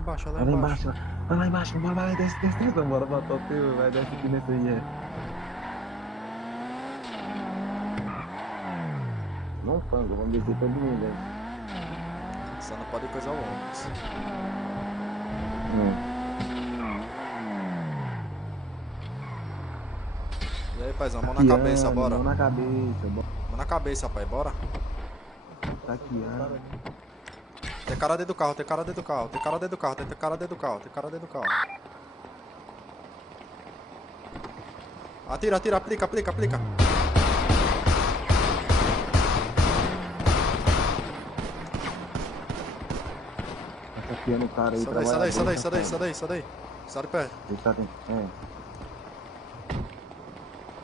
embaixo, é lá Vai lá embaixo. embaixo, vai lá embaixo, vai, desce, desce, desce, bora matar o teu, vai, desce aqui nesse aí, é. Não pango, vamos descer todo mundo, né? Só não pode coisar o ônibus. E aí, paizão, mão na cabeça, bora. Mão na cabeça, bora. Mão na cabeça, pai, bora. Taqueando. Tem cara dentro do carro, tem cara dentro do carro, tem cara dentro do carro, tem cara dentro do carro, tem cara dentro do carro. Atira, atira, aplica, aplica, aplica. Tá taqueando o cara aí, Sai daí, sai daí, sai daí, sai daí, sai daí, sai daí. Sai de perto. Ele tá tentando.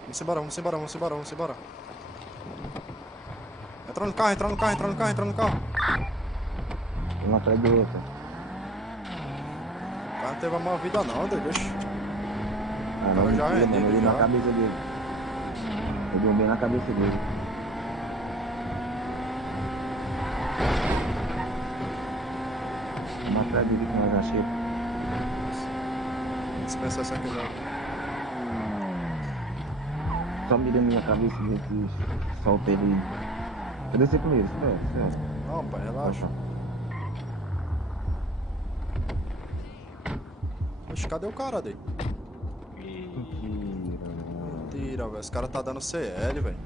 Vamos embora, vamos embora, vamos embora, vamos embora. Entra no carro, entra no carro, entra no carro, entra no carro. Um atrás do outro. O cara não teve uma vida não, doido. Ah, não, já mentira, é mano, nele, eu já. na cabeça dele. Eu dei um bem na cabeça dele. Vamos atrás dele que nós achei. Dispensação aqui já. Só mira minha cabeça e que solta ele. Eu descer com ele, espera, espera. Não, pai, relaxa. Oxe, cadê o cara, daí? Mentira, mano. Mentira, velho. Os caras tá dando CL, velho.